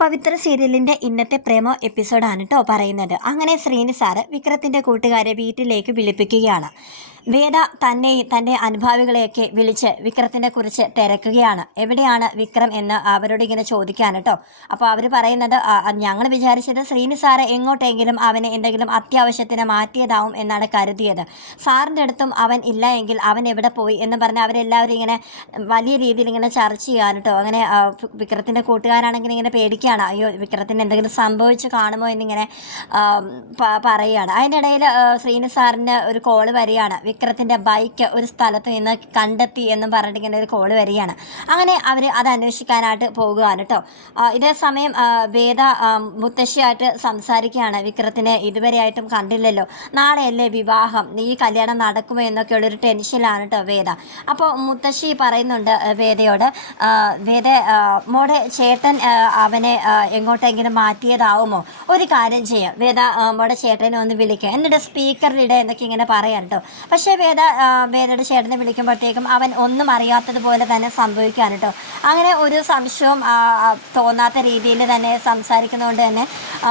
പവിത്ര സീരിയലിൻ്റെ ഇന്നത്തെ പ്രേമോ എപ്പിസോഡാണ് കേട്ടോ പറയുന്നത്. അങ്ങനെ ശ്രീനി സാറ് വിക്രത്തിൻ്റെ കൂട്ടുകാരെ വീട്ടിലേക്ക് വിളിപ്പിക്കുകയാണ്. വേദ തൻ്റെ അനുഭാവികളെയൊക്കെ വിളിച്ച് വിക്രത്തിനെ കുറിച്ച് തിരക്കുകയാണ്. എവിടെയാണ് വിക്രം എന്ന് അവരോട് ഇങ്ങനെ ചോദിക്കുകയാണ് കേട്ടോ. അപ്പോൾ അവർ പറയുന്നത്, ഞങ്ങൾ വിചാരിച്ചത് ശ്രീനി സാറ് എങ്ങോട്ടെങ്കിലും അവനെ എന്തെങ്കിലും അത്യാവശ്യത്തിന് മാറ്റിയതാവും എന്നാണ് കരുതിയത്. സാറിൻ്റെ അടുത്തും അവൻ ഇല്ല എങ്കിൽ അവൻ എവിടെ പോയി എന്ന് പറഞ്ഞ് അവരെല്ലാവരും ഇങ്ങനെ വലിയ രീതിയിൽ ഇങ്ങനെ ചർച്ച ചെയ്യാൻ കേട്ടോ. അങ്ങനെ വിക്രത്തിൻ്റെ കൂട്ടുകാരാണെങ്കിൽ ഇങ്ങനെ പേടിക്കുകയാണ്, അയ്യോ വിക്രത്തിന് എന്തെങ്കിലും സംഭവിച്ചു കാണുമോ എന്നിങ്ങനെ പറയുകയാണ്. അതിൻ്റെ ഇടയിൽ ശ്രീനി സാറിന് ഒരു കോള് വരികയാണ്. വിക്രത്തിൻ്റെ ബൈക്ക് ഒരു സ്ഥലത്ത് നിന്ന് കണ്ടെത്തി എന്നും പറഞ്ഞിട്ട് ഇങ്ങനെ ഒരു കോള് വരികയാണ്. അങ്ങനെ അവർ അത് അന്വേഷിക്കാനായിട്ട് പോകുകയാണ് കേട്ടോ. ഇതേ സമയം വേദ മുത്തശ്ശിയായിട്ട് സംസാരിക്കുകയാണ്. വിക്രത്തിനെ ഇതുവരെയായിട്ടും കണ്ടില്ലല്ലോ, നാളെയല്ലേ വിവാഹം, ഈ കല്യാണം നടക്കുമോ എന്നൊക്കെയുള്ളൊരു ടെൻഷനിലാണ് കേട്ടോ വേദ. അപ്പോൾ മുത്തശ്ശി പറയുന്നുണ്ട് വേദയോട്, വേദ മോടെ ചേട്ടൻ അവനെ എങ്ങോട്ടെങ്കിലും മാറ്റിയതാവുമോ, ഒരു കാര്യം ചെയ്യാം വേദ, മോടെ ചേട്ടനെ ഒന്ന് വിളിക്കുക, എന്നിട്ട് സ്പീക്കറിലിടുക എന്നൊക്കെ ഇങ്ങനെ പറയാം കേട്ടോ. പക്ഷേ വേദയുടെ ചേട്ടനെ വിളിക്കുമ്പോഴത്തേക്കും അവൻ ഒന്നും അറിയാത്തതുപോലെ തന്നെ സംഭവിക്കുകയാണ് കേട്ടോ. അങ്ങനെ ഒരു സംശയവും തോന്നാത്ത രീതിയിൽ തന്നെ സംസാരിക്കുന്നതുകൊണ്ട് തന്നെ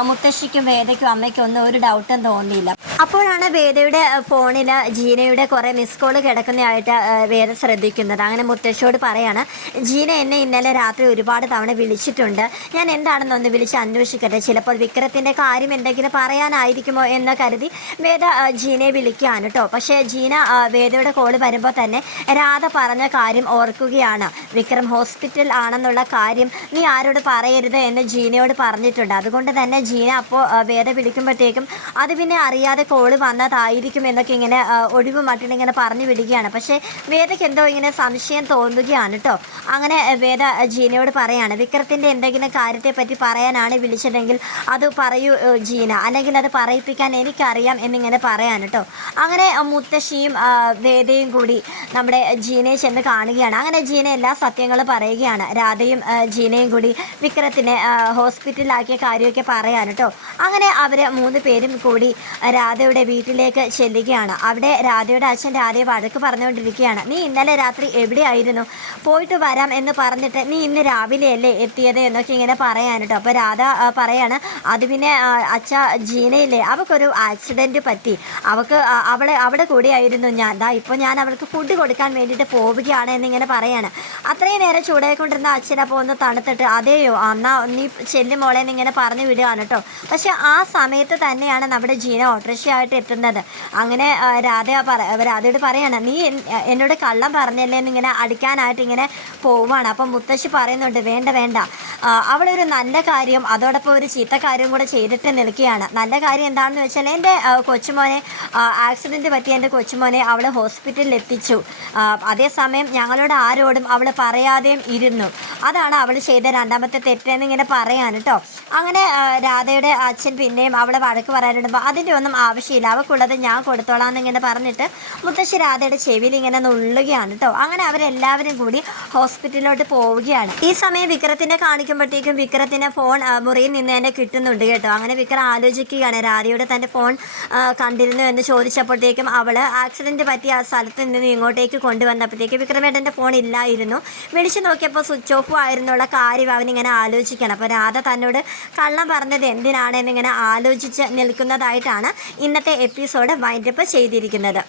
മുത്തശ്ശിക്കും വേദയ്ക്കും അമ്മയ്ക്കും ഒന്നും ഒരു ഡൗട്ടും തോന്നിയില്ല. അപ്പോഴാണ് വേദയുടെ ഫോണിൽ ജീനയുടെ കുറേ മിസ് കോൾ കിടക്കുന്നതായിട്ട് വേദ ശ്രദ്ധിക്കുന്നത്. അങ്ങനെ മുത്തശ്ശിയോട് പറയാണ്, ജീന എന്നെ ഇന്നലെ രാത്രി ഒരുപാട് തവണ വിളിച്ചിട്ടുണ്ട്, ഞാൻ എന്താണെന്നൊന്ന് വിളിച്ച് അന്വേഷിക്കട്ടെ, ചിലപ്പോൾ വിക്രത്തിൻ്റെ കാര്യം എന്തെങ്കിലും പറയാനായിരിക്കുമോ എന്ന് കരുതി വേദ ജീനയെ വിളിക്കുകയാണ് കേട്ടോ. പക്ഷേ ജീന വേദയുടെ കോള് വരുമ്പോൾ തന്നെ രാധ പറഞ്ഞ കാര്യം ഓർക്കുകയാണ്. വിക്രം ഹോസ്പിറ്റൽ ആണെന്നുള്ള കാര്യം നീ ആരോട് പറയരുത് എന്ന് ജീനയോട് പറഞ്ഞിട്ടുണ്ട്. അതുകൊണ്ട് തന്നെ ജീന അപ്പോൾ വേദ വിളിക്കുമ്പോഴത്തേക്കും അത് പിന്നെ അറിയാതെ കോള് വന്നതായിരിക്കും എന്നൊക്കെ ഇങ്ങനെ ഒഴിവ് മട്ടിലിങ്ങനെ പറഞ്ഞു വിടുകയാണ്. പക്ഷേ വേദയ്ക്ക് എന്തോ ഇങ്ങനെ സംശയം തോന്നുകയാണ് കേട്ടോ. അങ്ങനെ വേദ ജീനയോട് പറയാണ്, വിക്രത്തിൻ്റെ എന്തെങ്കിലും കാര്യത്തെപ്പറ്റി പറയാനാണ് വിളിച്ചതെങ്കിൽ അത് പറയൂ ജീന, അല്ലെങ്കിൽ അത് പറയിപ്പിക്കാൻ എനിക്കറിയാം എന്നിങ്ങനെ പറയാൻ കേട്ടോ. അങ്ങനെ മുത്തശ്ശിയും വേദയും കൂടി നമ്മുടെ ജീനയെ ചെന്ന് കാണുകയാണ്. അങ്ങനെ ജീന എല്ലാ സത്യങ്ങളും പറയുകയാണ്. രാധയും ജീനയും കൂടി വിക്രത്തിനെ ഹോസ്പിറ്റലിലാക്കിയ കാര്യമൊക്കെ പറയാൻ കേട്ടോ. അങ്ങനെ അവർ 3 പേരും കൂടി രാധയുടെ വീട്ടിലേക്ക് ചെല്ലുകയാണ്. അവിടെ രാധയുടെ അച്ഛൻ രാധയെ വഴക്ക് പറഞ്ഞുകൊണ്ടിരിക്കുകയാണ്. നീ ഇന്നലെ രാത്രി എവിടെയായിരുന്നു, പോയിട്ട് വരാം എന്ന് പറഞ്ഞിട്ട് നീ ഇന്ന് രാവിലെയല്ലേ എത്തിയത് എന്നൊക്കെ ഇങ്ങനെ പറയാൻ കേട്ടോ. അപ്പോൾ രാധ പറയാണ്, അത് പിന്നെ അച്ഛ ജീനയില്ലേ, അവൾക്കൊരു ആക്സിഡൻറ്റ് പറ്റി, അവിടെ കൂടിയായിരുന്നു ഞാൻ, ഇപ്പോൾ ഞാൻ അവൾക്ക് ഫുഡ് കൊടുക്കാൻ വേണ്ടിയിട്ട് പോവുകയാണ് എന്നിങ്ങനെ പറയാണ്. അത്രയും നേരം ചൂടായിക്കൊണ്ടിരുന്ന അച്ഛനപ്പോൾ ഒന്ന് തണുത്തിട്ട്, അതെയോ എന്നാ നീ ചെല്ലുമോളെ എന്നിങ്ങനെ പറഞ്ഞു വിടുകയാണ് കേട്ടോ. പക്ഷെ ആ സമയത്ത് തന്നെയാണ് നമ്മുടെ ജീന ഓട്ടോറിക്ഷയായിട്ട് എത്തുന്നത്. അങ്ങനെ രാധയോട് പറയാണ്, നീ എന്നോട് കള്ളം പറഞ്ഞല്ലേ എന്നിങ്ങനെ അടിക്കാനായിട്ട് ഇങ്ങനെ പോവുകയാണ്. അപ്പം മുത്തശ്ശി പറയുന്നുണ്ട്, വേണ്ട, അവളൊരു നല്ല കാര്യം അതോടൊപ്പം ഒരു ചീത്ത കാര്യം കൂടെ ചെയ്തിട്ട് നിൽക്കുകയാണ്. നല്ല കാര്യം എന്താണെന്ന് വെച്ചാൽ എൻ്റെ കൊച്ചുമോനെ ആക്സിഡൻറ്റ് പറ്റിയ എൻ്റെ കൊച്ചുമോനെ അവൾ ഹോസ്പിറ്റലിൽ എത്തിച്ചു. അതേസമയം ഞങ്ങളോട് ആരോടും അവൾ പറയാതെയും ഇരുന്നു. അതാണ് അവൾ ചെയ്ത രണ്ടാമത്തെ തെറ്റെന്നിങ്ങനെ പറയാൻ കേട്ടോ. അങ്ങനെ രാധയുടെ അച്ഛൻ പിന്നെയും അവളെ വഴക്ക് പറയാനിടുമ്പോൾ അതിൻ്റെ ഒന്നും ആവശ്യമില്ല, അവൾക്കുള്ളത് ഞാൻ കൊടുത്തോളാം എന്നിങ്ങനെ പറഞ്ഞിട്ട് മുത്തശ്ശി രാധയുടെ ചെവിയിൽ ഇങ്ങനെ നുള്ളുകയാണ് കേട്ടോ. അങ്ങനെ അവരെല്ലാവരും കൂടി ഹോസ്പിറ്റലിലോട്ട് പോവുകയാണ്. ഈ സമയം വിക്രത്തിനെ കാണിക്കുമ്പോഴത്തേക്കും വിക്രത്തിന് ഫോൺ മുറിയിൽ നിന്ന് തന്നെ കിട്ടുന്നുണ്ട് കേട്ടോ. അങ്ങനെ വിക്രം ആലോചിക്കുകയാണ്, രാധയുടെ തൻ്റെ ഫോൺ കണ്ടിരുന്നു എന്ന് ചോദിച്ചപ്പോഴത്തേക്കും അവൾ ആക്സിഡൻറ്റ് പറ്റിയ ആ സ്ഥലത്ത് നിന്ന് ഇങ്ങോട്ടേക്ക് കൊണ്ടുവന്നപ്പോഴത്തേക്ക് വിക്രമേട്ടൻ്റെ ഫോൺ ഇല്ലായിരുന്നു. വിളിച്ചു നോക്കിയപ്പോൾ സ്വിച്ച് ഓഫ് ആയിരുന്നുള്ള കാര്യം അവനിങ്ങനെ ആലോചിക്കണം. അപ്പോൾ രാധ തന്നോട് കള്ളം പറഞ്ഞത് എന്തിനാണ് എന്നിങ്ങനെ ആലോചിച്ച് നിൽക്കുന്നതായിട്ടാണ് ഇന്നത്തെ എപ്പിസോഡ് വൈൻഡപ്പ് ചെയ്തിരിക്കുന്നത്.